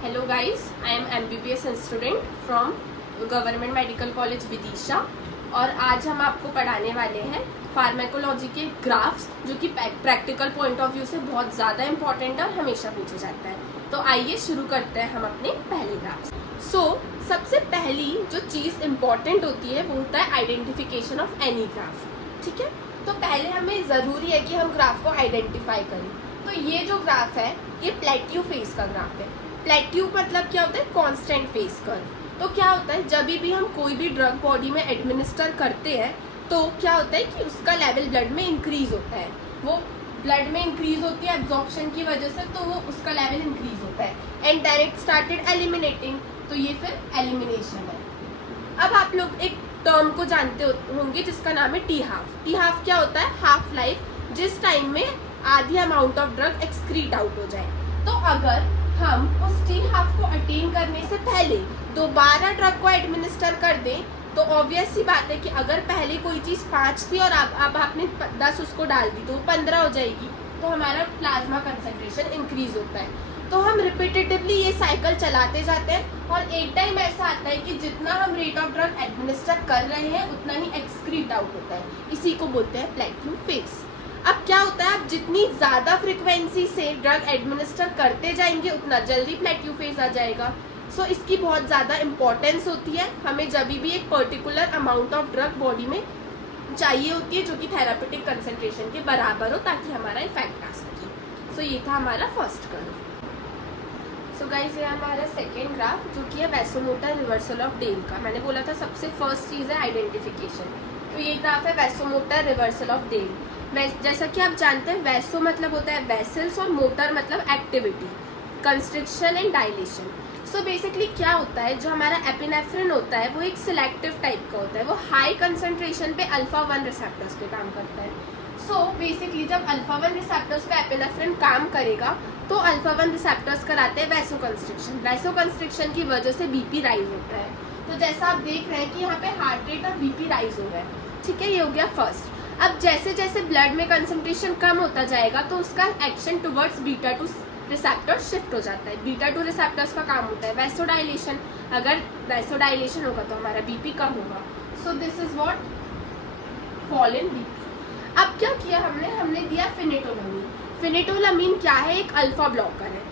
Hello guys, I am MBBS student from government medical college Vidisha और आज हम आपको पढ़ाने वाले हैं फार्माकोलॉजी के ग्राफ्स जो कि प्रैक्टिकल पॉइंट ऑफ व्यू से बहुत ज़्यादा इंपॉर्टेंट और हमेशा पूछा जाता है। तो आइए शुरू करते हैं हम अपने पहले ग्राफ्स। सबसे पहली जो चीज़ इम्पॉर्टेंट होती है वो होता है आइडेंटिफिकेशन ऑफ एनी ग्राफ। ठीक है, तो पहले हमें ज़रूरी है कि हम ग्राफ को आइडेंटिफाई करें। तो ये जो ग्राफ है ये प्लेट्यू फेज का ग्राफ है। प्लेट्यू मतलब क्या होता है? Constant phase curve. तो क्या होता है, जब भी हम कोई भी ड्रग बॉडी में एडमिनिस्टर करते हैं तो क्या होता है कि उसका लेवल ब्लड में इंक्रीज होता है। वो ब्लड में इंक्रीज होती है एब्जॉर्प्शन की वजह से, तो वो उसका लेवल इंक्रीज होता है एंड डायरेक्ट स्टार्टेड एलिमिनेटिंग, तो ये फिर एलिमिनेशन है। अब आप लोग एक टर्म को जानते होंगे जिसका नाम है टी हाफ। टी हाफ क्या होता है? हाफ लाइफ, जिस टाइम में आधी amount of drug excrete out हो जाए। तो अगर हम उस टी हाफ को अटेन करने से पहले दोबारा ड्रग को एडमिनिस्टर कर दें तो ऑब्वियस सी बात है कि अगर पहले कोई चीज़ 5 थी और अब आपने 10 उसको डाल दी तो वो 15 हो जाएगी, तो हमारा प्लाज्मा कंसंट्रेशन इंक्रीज होता है। तो हम रिपीटेटिवली ये साइकिल चलाते जाते हैं और एक टाइम ऐसा आता है कि जितना हम रेट ऑफ ड्रग एडमिनिस्टर कर रहे हैं उतना ही एक्सक्रीट आउट होता है। इसी को बोलते हैं प्लेट्यू फेज। अब क्या होता है, आप जितनी ज़्यादा फ्रिक्वेंसी से ड्रग एडमिनिस्टर करते जाएंगे उतना जल्दी प्लेट्यू फेज आ जाएगा। इसकी बहुत ज़्यादा इंपॉर्टेंस होती है। हमें जब भी एक particular amount of drug body में चाहिए होती है जो कि थेरापेटिक कंसंट्रेशन के बराबर हो ताकि हमारा इफेक्ट आ सके। ये था हमारा फर्स्ट कर्व। गाइस ये हमारा सेकेंड ग्राफ जो कि है वैसोमोटर रिवर्सल ऑफ डेल का। मैंने बोला था सबसे फर्स्ट चीज़ है आइडेंटिफिकेशन। तो ये ग्राफ है वैसोमोटर रिवर्सल ऑफ डेल। जैसा कि आप जानते हैं वैसो मतलब होता है वेसल्स और मोटर मतलब activity, constriction and dilation. Basically क्या होता है, जो हमारा एपिनेफ्रिन होता है वो एक सिलेक्टिव टाइप का होता है। वो हाई कंसंट्रेशन पे अल्फा 1 रिसेप्टर्स पे काम करता है। बेसिकली जब अल्फा 1 रिसेप्टर्स पे एपिनेफ्रिन काम करेगा तो अल्फा 1 रिसेप्टर्स कराते हैं वैसो कंस्ट्रिक्शन। वैसो कंस्ट्रिक्शन की वजह से बीपी राइज होता है। तो जैसा आप देख रहे हैं कि यहाँ पे हार्ट रेट और बीपी राइज हो रहा है। ठीक है, ये हो गया फर्स्ट। अब जैसे जैसे ब्लड में कंसंट्रेशन कम होता जाएगा तो उसका action towards beta 2 receptor shift हो जाता है। बीटा 2 रिसेप्टर्स का काम होता है वैसोडाइलेशन। अगर वैसोडाइलेशन होगा तो हमारा बीपी कम होगा। This is what fall in BP. अब क्या किया हमने दिया फेनिटोलामीन। फेनिटोलामीन क्या है? एक अल्फा ब्लॉकर है।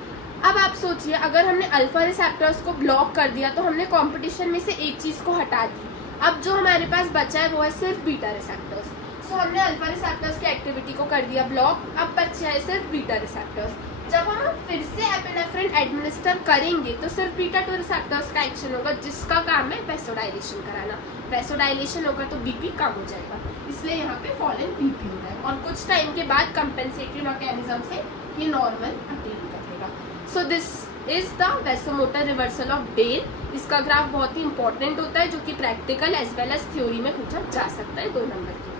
अब आप सोचिए अगर हमने अल्फा रिसेप्टर्स को ब्लॉक कर दिया तो हमने कॉम्पिटिशन में से एक चीज को हटा दी। अब जो हमारे पास बचा है वो है सिर्फ बीटा रिसेप्टर्स। हमने अल्फा रिसेप्टर्स की एक्टिविटी को कर दिया ब्लॉक, अब बचा है सिर्फ बीटा रिसेप्टर्स। जब हम फिर से एपिनेफ्रिन एडमिनिस्टर करेंगे तो सिर्फ बीटा 2 रिसेप्टर्स का एक्शन होगा जिसका काम है वैसोडाइलेशन कराना। वैसोडाइलेशन होगा तो बीपी कम हो जाएगा, इसलिए यहाँ पे फॉल इन बीपी हो रहा है और कुछ टाइम के बाद कंपेंसेटरी मैकेनिज्म से ये नॉर्मल अटेन करेगा। This is the vasomotor reversal of Dale. इसका ग्राफ बहुत ही इंपॉर्टेंट होता है जो कि practical as well as theory में पूछा जा सकता है 2 नंबर के लिए।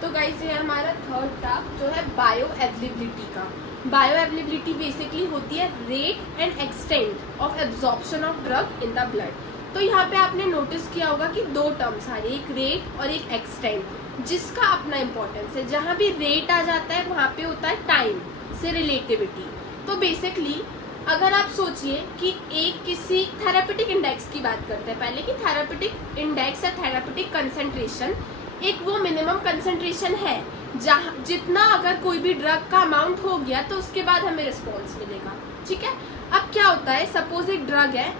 तो गाइस ये हमारा थर्ड ग्राफ जो है बायो अवेलेबिलिटी का। बायो अवेलेबिलिटी बेसिकली होती है rate and extent of absorption of drug in the blood. तो यहाँ पे आपने नोटिस किया होगा कि 2 टर्म्स आ रही है, एक रेट और एक एक्सटेंट, जिसका अपना इंपॉर्टेंस है। जहाँ भी रेट आ जाता है वहाँ पे होता है टाइम से रिलेटिविटी। तो बेसिकली अगर आप सोचिए कि एक किसी थेरापेटिक इंडेक्स की बात करते हैं पहले, कि थेरापेटिक इंडेक्स या थेरापेटिक कंसंट्रेशन एक वो मिनिमम कंसंट्रेशन है जहाँ जितना अगर कोई भी ड्रग का अमाउंट हो गया तो उसके बाद हमें रिस्पॉन्स मिलेगा। ठीक है, अब क्या होता है, सपोज एक ड्रग है,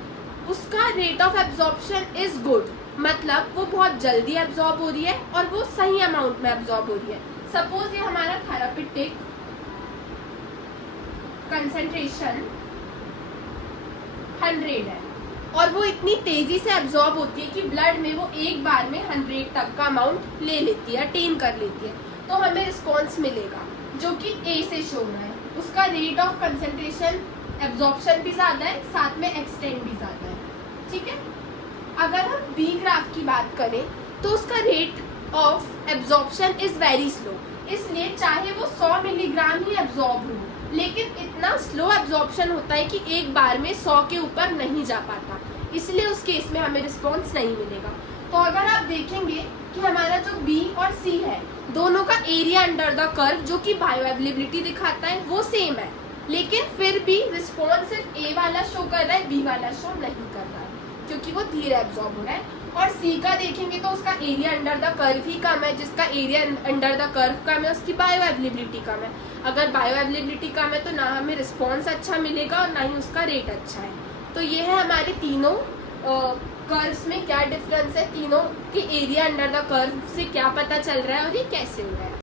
उसका rate of absorption is good, मतलब वो बहुत जल्दी एब्जॉर्ब हो रही है और वो सही अमाउंट में एब्जॉर्ब हो रही है। सपोज ये हमारा थेरापेटिक कंसंट्रेशन 100 है और वो इतनी तेजी से एब्जॉर्ब होती है कि ब्लड में वो एक बार में 100 तक का अमाउंट ले लेती है, अटेन कर लेती है। तो हमें रिस्पॉन्स मिलेगा जो कि ए से शो रहा है। उसका रेट ऑफ कंसंट्रेशन एब्जॉर्प्शन भी ज़्यादा है, साथ में एक्सटेंड भी ज़्यादा है। ठीक है, अगर हम बी ग्राफ की बात करें तो उसका rate of absorption is very slow, इसलिए चाहे वो 100 मिलीग्राम ही एब्जॉर्ब हो लेकिन इतना स्लो एब्जॉर्प्शन होता है कि एक बार में 100 के ऊपर नहीं जा पाता, इसलिए उस केस में हमें रिस्पॉन्स नहीं मिलेगा। तो अगर आप देखेंगे कि हमारा जो बी और सी है दोनों का एरिया अंडर द कर्व जो कि बायो अवेलेबिलिटी दिखाता है वो सेम है, लेकिन फिर भी रिस्पॉन्स सिर्फ ए वाला शो कर रहा है, बी वाला शो नहीं कर रहा है, क्योंकि वो धीरे एब्जॉर्ब हो रहा है। और सी का देखेंगे तो उसका एरिया अंडर द कर्व ही कम है, जिसका एरिया अंडर द कर्व कम है उसकी बायो अवेलेबिलिटी कम है। अगर बायो अवेलेबिलिटी कम है तो ना हमें रिस्पॉन्स अच्छा मिलेगा और ना ही उसका रेट अच्छा है। तो ये है हमारे तीनों कर्व्स में क्या डिफरेंस है, तीनों के एरिया अंडर द कर्व से क्या पता चल रहा है और ये कैसे हो रहा है।